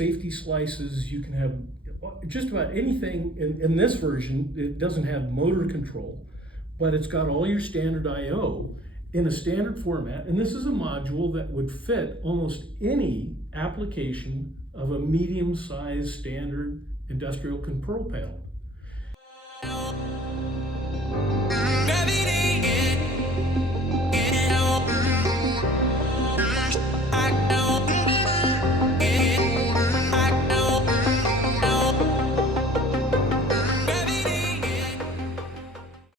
safety slices, you can have just about anything. In this version, it doesn't have motor control, but it's got all your standard I/O in a standard format, and this is a module that would fit almost any application of a medium-sized standard industrial control panel.